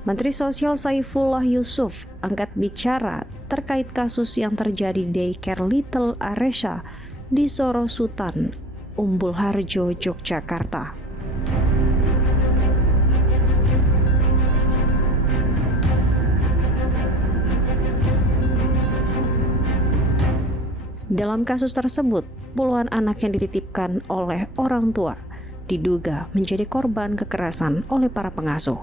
Menteri Sosial Saifullah Yusuf angkat bicara terkait kasus yang terjadi di daycare Little Aresha di Sorosutan, Umbul Harjo, Yogyakarta. Dalam kasus tersebut, puluhan anak yang dititipkan oleh orang tua diduga menjadi korban kekerasan oleh para pengasuh.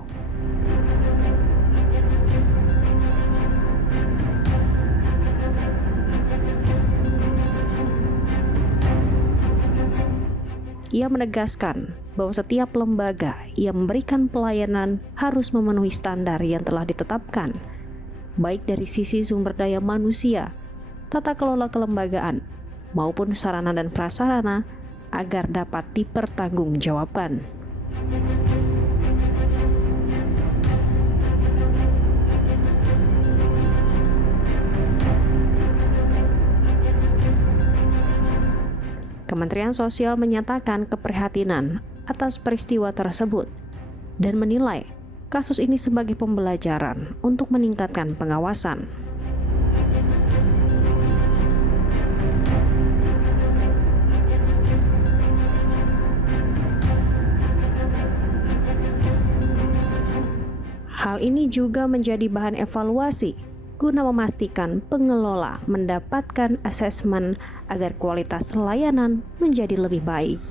Ia menegaskan bahwa setiap lembaga yang memberikan pelayanan harus memenuhi standar yang telah ditetapkan, baik dari sisi sumber daya manusia, tata kelola kelembagaan, maupun sarana dan prasarana agar dapat dipertanggungjawabkan. Kementerian Sosial menyatakan keprihatinan atas peristiwa tersebut dan menilai kasus ini sebagai pembelajaran untuk meningkatkan pengawasan. Hal ini juga menjadi bahan evaluasi guna memastikan pengelola mendapatkan asesmen agar kualitas layanan menjadi lebih baik.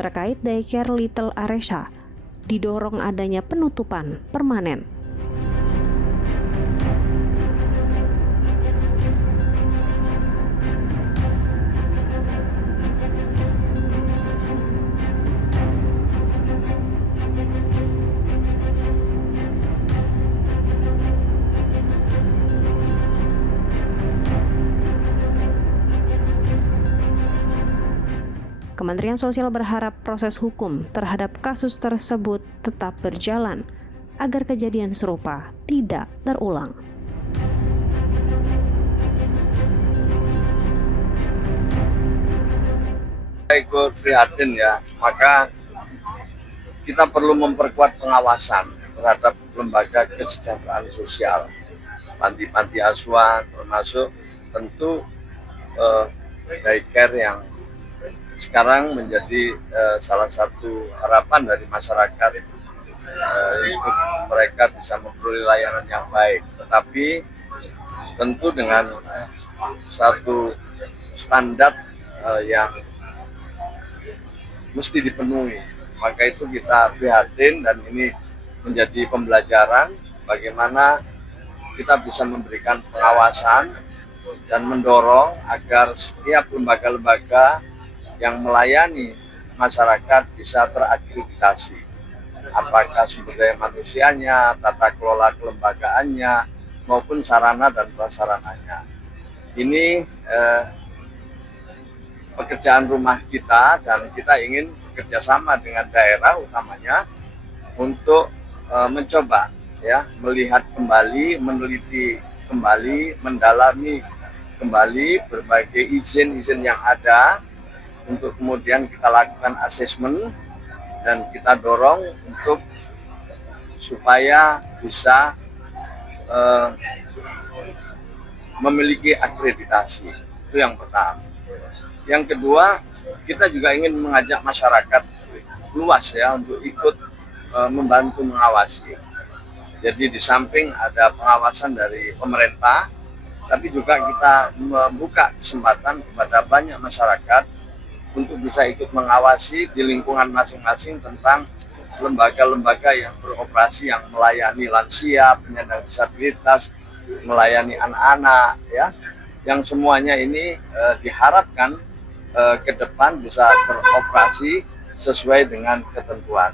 Terkait daycare Little Aresha, didorong adanya penutupan permanen. Kementerian Sosial berharap proses hukum terhadap kasus tersebut tetap berjalan agar kejadian serupa tidak terulang. Ikut prihatin ya, maka kita perlu memperkuat pengawasan terhadap lembaga kesejahteraan sosial, panti-panti asuhan, termasuk tentu daycare yang sekarang menjadi salah satu harapan dari masyarakat untuk mereka bisa memperoleh layanan yang baik, tetapi tentu dengan satu standar yang mesti dipenuhi. Maka itu kita prihatin dan ini menjadi pembelajaran bagaimana kita bisa memberikan pengawasan dan mendorong agar setiap lembaga-lembaga yang melayani masyarakat bisa terakreditasi. Apakah sumber daya manusianya, tata kelola kelembagaannya, maupun sarana dan prasarananya. Ini pekerjaan rumah kita dan kita ingin bekerjasama dengan daerah utamanya untuk mencoba ya melihat kembali, meneliti kembali, mendalami kembali berbagai izin-izin yang ada untuk kemudian kita lakukan asesmen dan kita dorong untuk supaya bisa memiliki akreditasi. Itu yang pertama. Yang kedua, kita juga ingin mengajak masyarakat luas ya untuk ikut membantu mengawasi. Jadi di samping ada pengawasan dari pemerintah, tapi juga kita membuka kesempatan kepada banyak masyarakat untuk bisa ikut mengawasi di lingkungan masing-masing tentang lembaga-lembaga yang beroperasi yang melayani lansia, penyandang disabilitas, melayani anak-anak ya, yang semuanya ini diharapkan ke depan bisa beroperasi sesuai dengan ketentuan.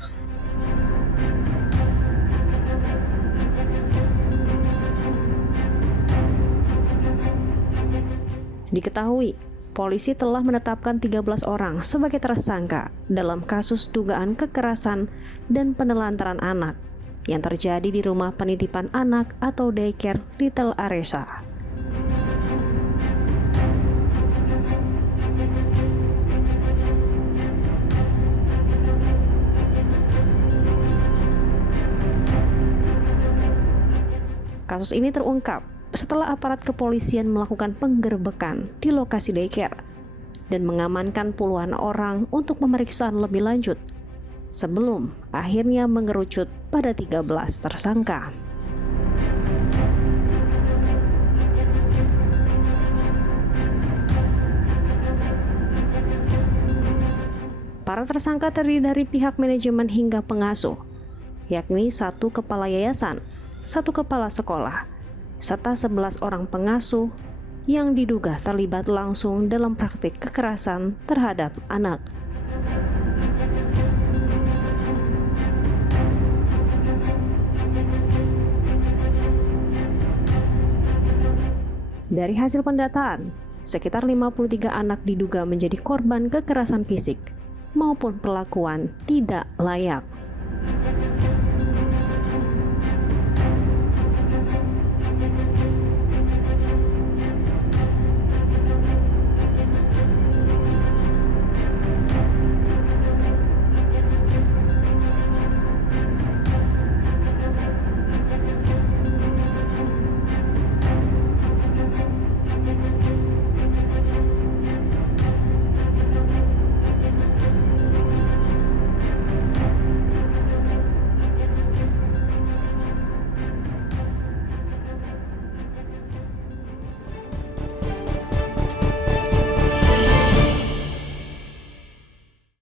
Diketahui, polisi telah menetapkan 13 orang sebagai tersangka dalam kasus dugaan kekerasan dan penelantaran anak yang terjadi di rumah penitipan anak atau daycare Little Aresha. Kasus ini terungkap setelah aparat kepolisian melakukan penggerbekan di lokasi daycare dan mengamankan puluhan orang untuk pemeriksaan lebih lanjut sebelum akhirnya mengerucut pada 13 tersangka. Para tersangka terdiri dari pihak manajemen hingga pengasuh, yakni 1 kepala yayasan, 1 kepala sekolah, serta 11 orang pengasuh yang diduga terlibat langsung dalam praktik kekerasan terhadap anak. Dari hasil pendataan, sekitar 53 anak diduga menjadi korban kekerasan fisik maupun perlakuan tidak layak.